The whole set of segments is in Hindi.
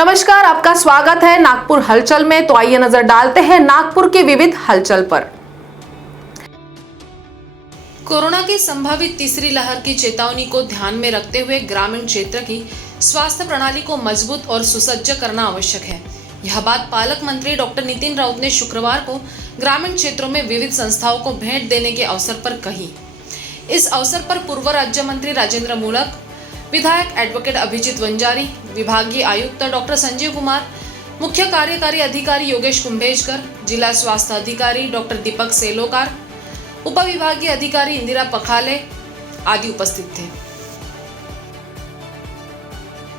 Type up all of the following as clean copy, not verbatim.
नमस्कार, आपका स्वागत है नागपुर हलचल में। तो आइए नजर डालते हैं नागपुर की विविध हलचल पर। कोरोना की संभावित तीसरी लहर की चेतावनी को ध्यान में रखते हुए ग्रामीण क्षेत्र की स्वास्थ्य प्रणाली को मजबूत और सुसज्ज करना आवश्यक है। यह बात पालक मंत्री डॉक्टर नितिन राउत ने शुक्रवार को ग्रामीण क्षेत्रों में विविध संस्थाओं को भेंट देने के अवसर पर कही। इस अवसर पर पूर्व राज्य मंत्री राजेंद्र मूलक, विधायक एडवोकेट अभिजीत वंजारी, विभागीय आयुक्त डॉक्टर संजीव कुमार, मुख्य कार्यकारी अधिकारी योगेश कुंभेजकर, जिला स्वास्थ्य अधिकारी डॉक्टर दीपक सेलोकार, उपविभागीय अधिकारी इंदिरा पखाले आदि उपस्थित थे।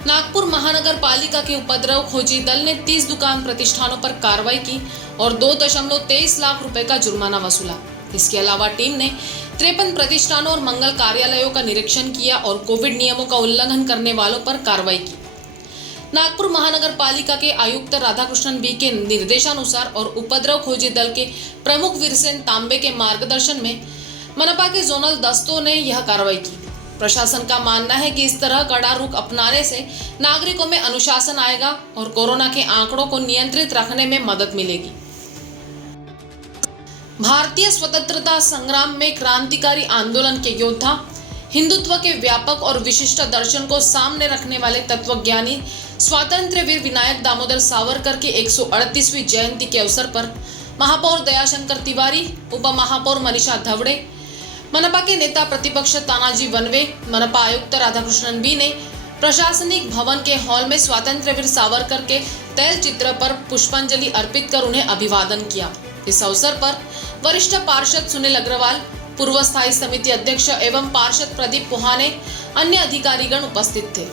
नागपुर महानगर पालिका के उपद्रव खोजी दल ने 30 दुकान प्रतिष्ठानों पर कार्रवाई की और 2.23 लाख रुपए का जुर्माना वसूला। इसके अलावा टीम ने 53 प्रतिष्ठानों और मंगल कार्यालयों का निरीक्षण किया और कोविड नियमों का उल्लंघन करने वालों पर कार्रवाई की। नागपुर महानगर पालिका के आयुक्त राधाकृष्णन बी के निर्देशानुसार और उपद्रव खोजी दल के प्रमुख वीरसेन तांबे के मार्गदर्शन में मनपा के जोनल दस्तों ने यह कार्रवाई की। प्रशासन का मानना है कि इस तरह कड़ा रुख अपनाने से नागरिकों में अनुशासन आएगा और कोरोना के आंकड़ों को नियंत्रित रखने में मदद मिलेगी। भारतीय स्वतंत्रता संग्राम में क्रांतिकारी आंदोलन के योद्धा, हिंदुत्व के व्यापक और विशिष्ट दर्शन को सामने रखने वाले तत्वज्ञानी स्वातंत्र्य वीर विनायक दामोदर सावरकर की 138वीं जयंती के अवसर पर महापौर दयाशंकर तिवारी, उप महापौर मनीषा धवड़े, मनपा के नेता प्रतिपक्ष तानाजी वनवे, मनपा आयुक्त राधाकृष्णन बी ने प्रशासनिक भवन के हॉल में स्वातंत्र्य वीर सावरकर के तैल चित्र पर पुष्पांजलि अर्पित कर उन्हें अभिवादन किया। इस अवसर पर वरिष्ठ पार्षद सुनील अग्रवाल, पूर्व स्थायी समिति अध्यक्ष एवं पार्षद प्रदीप पोहाने, अन्य अधिकारीगण उपस्थित थे।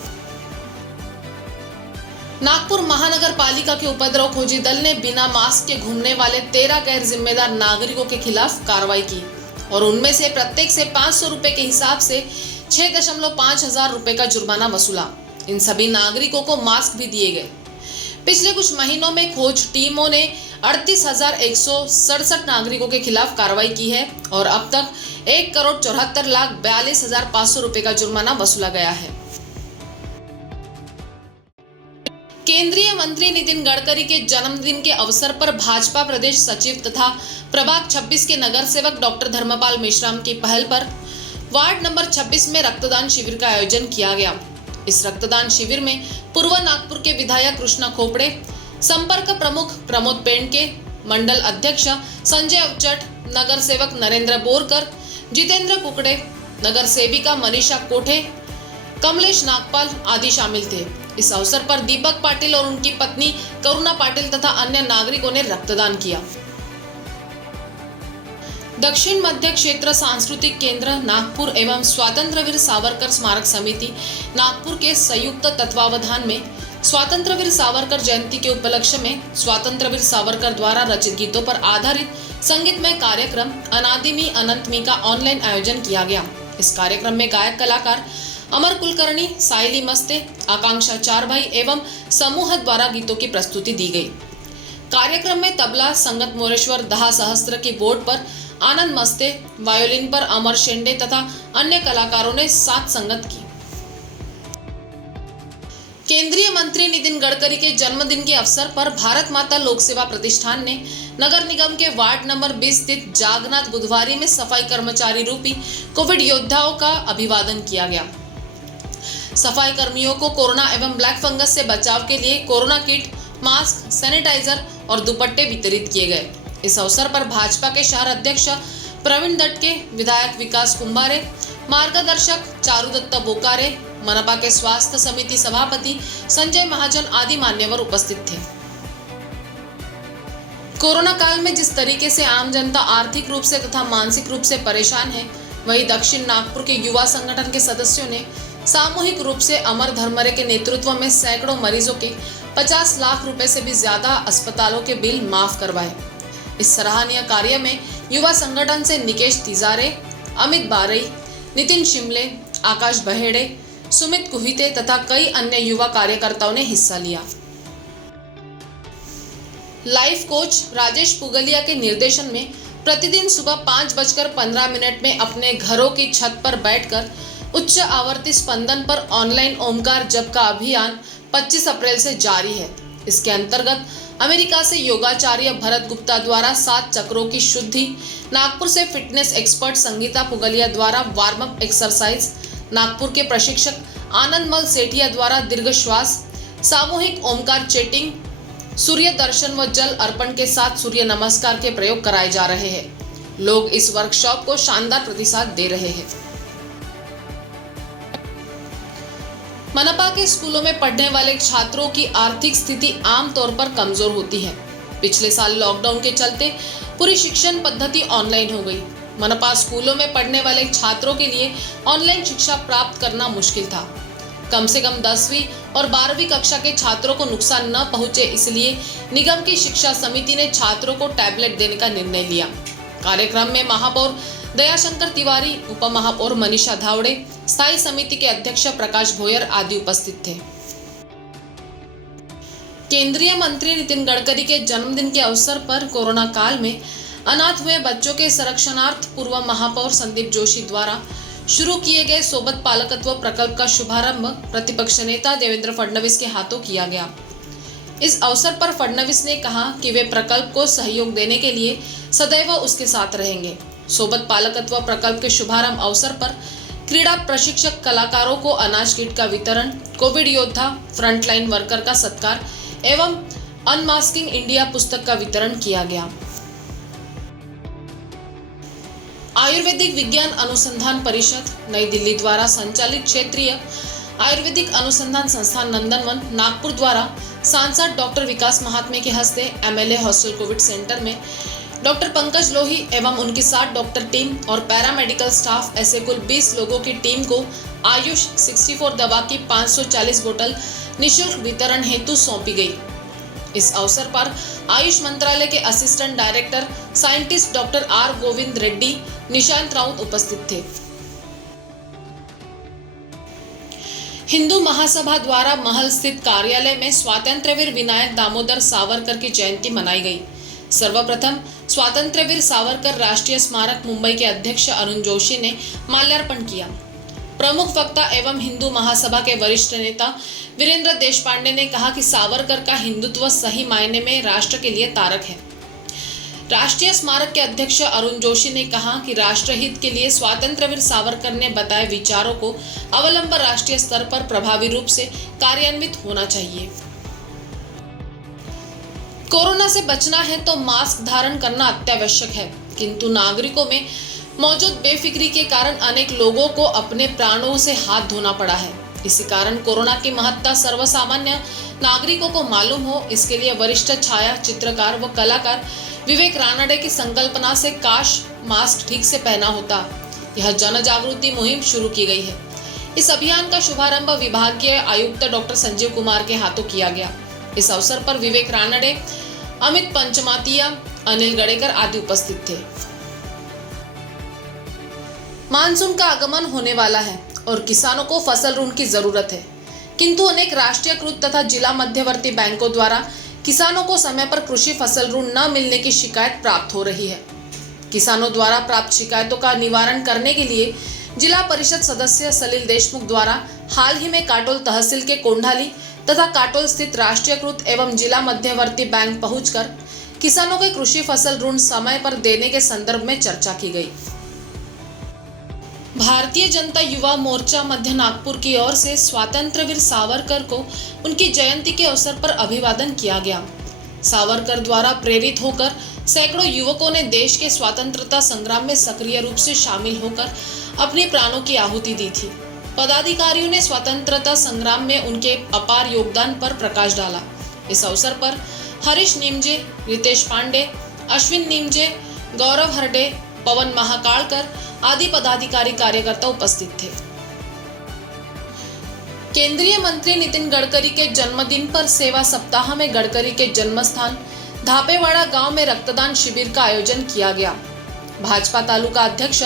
नागपुर महानगर पालिका के उपद्रव खोजी दल ने बिना मास्क के घूमने वाले 13 गैर जिम्मेदार नागरिकों के खिलाफ कार्रवाई की और उनमें से प्रत्येक से 500 रुपए के हिसाब से 6.5 हजार रुपए का जुर्माना वसूला। इन सभी नागरिकों को मास्क भी दिए गए। पिछले कुछ महीनों में खोज टीमों ने 38,167 नागरिकों के खिलाफ कार्रवाई की है और अब तक 1,74,42,500 रुपए का जुर्माना वसूला गया है। केंद्रीय मंत्री नितिन गडकरी के जन्मदिन के अवसर पर भाजपा प्रदेश सचिव तथा प्रभाग 26 के नगर सेवक डॉक्टर धर्मपाल मेश्राम की पहल पर वार्ड नंबर 26 में रक्तदान शिविर का आयोजन किया गया। इस रक्तदान शिविर में पूर्व नागपुर के विधायक कृष्णा खोपड़े, संपर्क प्रमुख प्रमोद पेंडके, मंडल अध्यक्ष संजय अवचट, नगर सेवक नरेंद्र बोरकर, जितेंद्र कुकड़े, नगर सेविका मनीषा कोठे, कमलेश नागपाल आदि शामिल थे। इस अवसर पर दीपक पाटिल और उनकी पत्नी करुणा पाटिल तथा अन्य नागरिकों ने रक्तदान किया। दक्षिण मध्य क्षेत्र सांस्कृतिक केंद्र नागपुर एवं स्वातंत्र्यवीर सावरकर स्मारक समिति नागपुर के संयुक्त तत्वावधान में स्वातंत्र्यवीर सावरकर जयंती के उपलक्ष्य में स्वातंत्र्यवीर सावरकर द्वारा रचित गीतों पर आधारित संगीतमय कार्यक्रम अनादिमी अनंतमी का ऑनलाइन आयोजन किया गया। इस कार्यक्रम में गायक कलाकार अमर कुलकर्णी, साइली मस्ते, आकांक्षा चारभाई एवं समूह द्वारा गीतों की प्रस्तुति दी गई। कार्यक्रम में तबला संगत मोरेश्वर 10 सहस्त्र की बोर्ड पर आनंद मस्ते, वायोलिन पर अमर शेंडे तथा अन्य कलाकारों ने साथ संगत की। केंद्रीय मंत्री नितिन गडकरी के जन्मदिन के अवसर पर भारत माता लोक सेवा प्रतिष्ठान ने नगर निगम के वार्ड नंबर 20 स्थित जागनाथ बुधवारी में सफाई कर्मचारी रूपी कोविड योद्धाओं का अभिवादन किया गया। सफाई कर्मियों को कोरोना एवं ब्लैक फंगस से बचाव के लिए कोरोना किट, मास्क, सैनिटाइजर और दुपट्टे वितरित किए गए। इस अवसर पर भाजपा के शहर अध्यक्ष प्रवीण दटके, विधायक विकास कुंभारे, मार्गदर्शक चारुदत्त बोकारे, मनपा के स्वास्थ्य समिति सभापति संजय महाजन आदि मान्यवर उपस्थित थे। कोरोना काल में जिस तरीके से आम जनता आर्थिक रूप से तथा मानसिक रूप से परेशान है, वहीं दक्षिण नागपुर के युवा संगठन के सदस्यों ने सामूहिक रूप से अमर धर्मरे के नेतृत्व में सैकड़ों मरीजों के 50 लाख रुपए से भी ज्यादा अस्पतालों के बिल माफ करवाए। इस सराहनीय कार्य में युवा संगठन से निकेश तिजारे, अमित बारई, नितिन शिमले, आकाश बहेड़े, सुमित कुहिते तथा कई अन्य युवा कार्यकर्ताओं ने हिस्सा लिया। लाइफ कोच राजेश पुगलिया के निर्देशन में प्रतिदिन सुबह 5:15 में अपने घरों की छत पर बैठकर उच्च आवर्ती स्पंदन पर ऑनलाइन ओमकार जप का अभियान 25 अप्रैल से जारी है। इसके अंतर्गत अमेरिका से योगाचार्य भरत गुप्ता द्वारा 7 चक्रों की शुद्धि, नागपुर से फिटनेस एक्सपर्ट संगीता पुगलिया द्वारा वार्म अप एक्सरसाइज, नागपुर के प्रशिक्षक आनंद मल सेठिया द्वारा दीर्घ श्वास, सामूहिक ओमकार चैटिंग, सूर्य दर्शन व जल अर्पण के साथ सूर्य नमस्कार के प्रयोग कराए जा रहे हैं। लोग इस वर्कशॉप को शानदार प्रतिसाद दे रहे हैं। मनपा के स्कूलों में पढ़ने वाले छात्रों की आर्थिक स्थिति आमतौर पर कमजोर होती है। पिछले साल लॉकडाउन के चलते पूरी शिक्षण पद्धति ऑनलाइन हो गई। मनपा स्कूलों में पढ़ने वाले छात्रों के लिए ऑनलाइन शिक्षा प्राप्त करना मुश्किल था। कम से कम 10वीं और 12वीं कक्षा के छात्रों को नुकसान न पहुंचे, इसलिए निगम की शिक्षा समिति ने छात्रों को टैबलेट देने का निर्णय लिया। कार्यक्रम में महापौर दयाशंकर तिवारी, उप महापौर मनीषा धावड़े, स्थायी समिति के अध्यक्ष प्रकाश भोयर आदि उपस्थित थे। केंद्रीय मंत्री नितिन गडकरी के जन्मदिन के अवसर पर कोरोना काल में अनाथ हुए बच्चों के संरक्षणार्थ पूर्व महापौर संदीप जोशी द्वारा शुरू किए गए सोबत पालकत्व प्रकल्प का शुभारंभ प्रतिपक्ष नेता देवेंद्र फडणवीस के हाथों किया गया। इस अवसर पर फडणवीस ने कहा कि वे प्रकल्प को सहयोग देने के लिए सदैव उसके साथ रहेंगे। सोबत पालकत्व प्रकल्प के शुभारंभ अवसर पर क्रीड़ा प्रशिक्षक कलाकारों को अनाज किट का वितरण, कोविड योद्धा फ्रंटलाइन वर्कर का सत्कार एवं अनमास्किंग इंडिया पुस्तक का वितरण किया गया। आयुर्वेदिक विज्ञान अनुसंधान परिषद नई दिल्ली द्वारा संचालित क्षेत्रीय आयुर्वेदिक अनुसंधान संस्थान नंदनवन नागपुर द्वारा सांसद डॉक्टर विकास महात्मे के हस्ते एमएलए हॉस्टल कोविड सेंटर में डॉक्टर पंकज लोही एवं उनकी 60 डॉक्टर टीम और पैरामेडिकल स्टाफ ऐसे कुल 20 लोगों की टीम को आयुष 64 दवा की 540 बोतल निःशुल्क वितरण हेतु सौंपी गई। इस अवसर पर आयुष मंत्रालय के assistant director scientist doctor R Govind Reddy, Nishant Raut उपस्थित थे। हिंदू महासभा द्वारा महल स्थित कार्यालय में स्वातंत्र्यवीर विनायक दामोदर सावरकर की जयंती मनाई गई। सर्वप्रथम स्वातंत्र्यवीर सावरकर राष्ट्रीय स्मारक मुंबई के अध्यक्ष अरुण जोशी ने माल्यार्पण किया। प्रमुख वक्ता एवं हिंदू महासभा के वरिष्ठ नेता वीरेंद्र देशपांडे ने कहा कि सावरकर का हिंदुत्व सही मायने में राष्ट्र के लिए तारक है। राष्ट्रीय स्मारक के अध्यक्ष अरुण जोशी ने कहा कि राष्ट्रहित के लिए स्वातंत्र्यवीर सावरकर ने बताए विचारों को अवलंब राष्ट्रीय स्तर पर प्रभावी रूप से कार्यान्वित होना चाहिए। कोरोना से बचना है तो मास्क धारण करना अत्यावश्यक है, किंतु नागरिकों में मौजूद बेफिक्री के कारण अनेक लोगों को अपने प्राणों से हाथ धोना पड़ा है। इसी कारण कोरोना की महत्ता सर्वसामान्य नागरिकों को मालूम हो, इसके लिए वरिष्ठ छाया चित्रकार व कलाकार विवेक रानडे की संकल्पना से काश मास्क ठीक से पहना होता, यह जन जागृति मुहिम शुरू की गई है। इस अभियान का शुभारंभ विभागीय आयुक्त डॉक्टर संजीव कुमार के हाथों किया गया। इस अवसर पर विवेक रानडे, अमित पंचमातिया, अनिल गडेकर आदि उपस्थित थे। मानसून का आगमन होने वाला है और किसानों को फसल ऋण की जरूरत है, किंतु अनेक राष्ट्रीयकृत तथा जिला मध्यवर्ती बैंकों द्वारा किसानों को समय पर कृषि फसल ऋण न मिलने की शिकायत प्राप्त हो रही है। किसानों द्वारा प्राप्त शिकायतों का निवारण करने के लिए जिला परिषद सदस्य सलील देशमुख द्वारा हाल ही में काटोल तहसील के कोंढाली तथा काटोल स्थित राष्ट्रीयकृत एवं जिला मध्यवर्ती बैंक पहुंचकर किसानों के कृषि फसल ऋण समय पर देने के संदर्भ में चर्चा की गई। भारतीय जनता युवा मोर्चा मध्य नागपुर की ओर से स्वातंत्र्यवीर सावरकर को उनकी जयंती के अवसर पर अभिवादन किया गया। सावरकर द्वारा प्रेरित होकर सैकड़ों युवकों ने देश के स्वतंत्रता संग्राम में सक्रिय रूप से शामिल होकर अपने प्राणों की आहुति दी थी। पदाधिकारियों ने स्वतंत्रता संग्राम में उनके अपार योगदान पर प्रकाश डाला। इस अवसर पर हरीश नीमजे, रितेश पांडे, अश्विन नीमजे, गौरव हरडे, पवन महाकालकर आदि पदाधिकारी कार्यकर्ता उपस्थित थे। केंद्रीय मंत्री नितिन गडकरी के जन्मदिन पर सेवा सप्ताह में गडकरी के जन्मस्थान धापेवाड़ा गांव में रक्तदान शिविर का आयोजन किया गया। भाजपा तालुका अध्यक्ष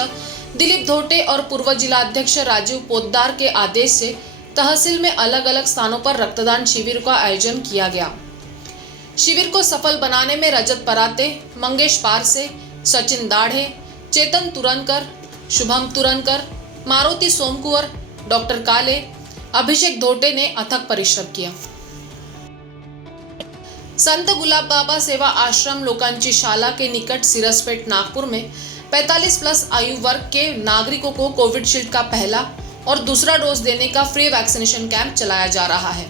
दिलीप धोटे और पूर्व जिला अध्यक्ष राजीव पोद्दार के आदेश से तहसील में अलग अलग स्थानों पर रक्तदान शिविर का आयोजन किया गया। शिविर को सफल बनाने में रजत पराते, मंगेश पारसे, सचिन दाढ़े, चेतन तुरनकर, शुभम तुरनकर, मारुति सोमकुवर, डॉक्टर काले, अभिषेक धोटे ने अथक परिश्रम किया। संत गुलाब बाबा सेवा आश्रम लोकांची शाला के निकट सिरसपेट नागपुर में 45 प्लस आयु वर्ग के नागरिकों को कोविडशील्ड का पहला और दूसरा डोज देने का फ्री वैक्सीनेशन कैंप चलाया जा रहा है।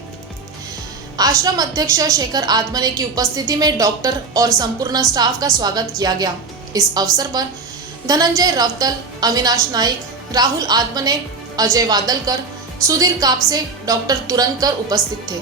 आश्रम अध्यक्ष शेखर आदमने की उपस्थिति में डॉक्टर और संपूर्ण स्टाफ का स्वागत किया गया। इस अवसर पर धनंजय रवतल, अविनाश नाइक, राहुल आदमने, अजय वादलकर, सुधीर कापसे, डॉक्टर तुरंकर उपस्थित थे।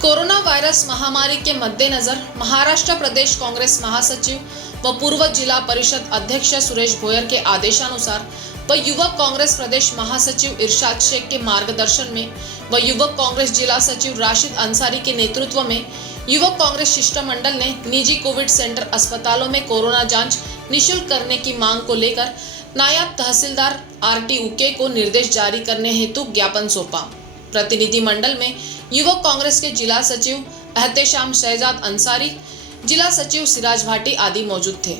कोरोना वायरस महामारी के मद्देनजर महाराष्ट्र प्रदेश कांग्रेस महासचिव व पूर्व जिला परिषद अध्यक्ष सुरेश भोयर के आदेशानुसार व युवक कांग्रेस प्रदेश महासचिव इरशाद शेख के मार्गदर्शन में व युवक कांग्रेस जिला सचिव राशिद अंसारी के नेतृत्व में युवक कांग्रेस शिष्टमंडल ने निजी कोविड सेंटर अस्पतालों में कोरोना जांच निःशुल्क करने की मांग को लेकर नायब तहसीलदार आरटी उके को निर्देश जारी करने हेतु ज्ञापन सौंपा। प्रतिनिधि मंडल में युवक कांग्रेस के जिला सचिव एहतेशाम शहजाद अंसारी, जिला सचिव सिराज भाटी आदि मौजूद थे।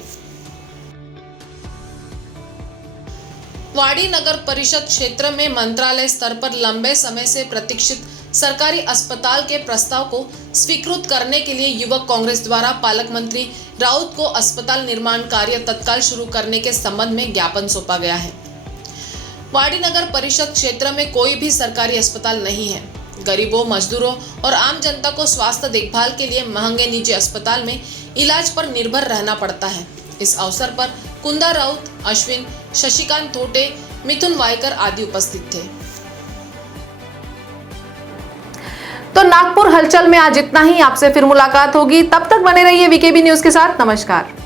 वाड़ी नगर परिषद क्षेत्र में मंत्रालय स्तर पर लंबे समय से प्रतीक्षित सरकारी अस्पताल के प्रस्ताव को स्वीकृत करने के लिए युवक कांग्रेस द्वारा पालक मंत्री राउत को अस्पताल निर्माण कार्य तत्काल शुरू करने के संबंध में ज्ञापन सौंपा गया है। वाड़ी नगर परिषद क्षेत्र में कोई भी सरकारी अस्पताल नहीं है। गरीबों, मजदूरों और आम जनता को स्वास्थ्य देखभाल के लिए महंगे निजी अस्पताल में इलाज पर निर्भर रहना पड़ता है। इस अवसर पर कुंदा राउत, अश्विन, शशिकांत थोटे, मिथुन वायकर आदि उपस्थित थे। तो नागपुर हलचल में आज इतना ही। आपसे फिर मुलाकात होगी, तब तक बने रहिए वीकेबी न्यूज के साथ। नमस्कार।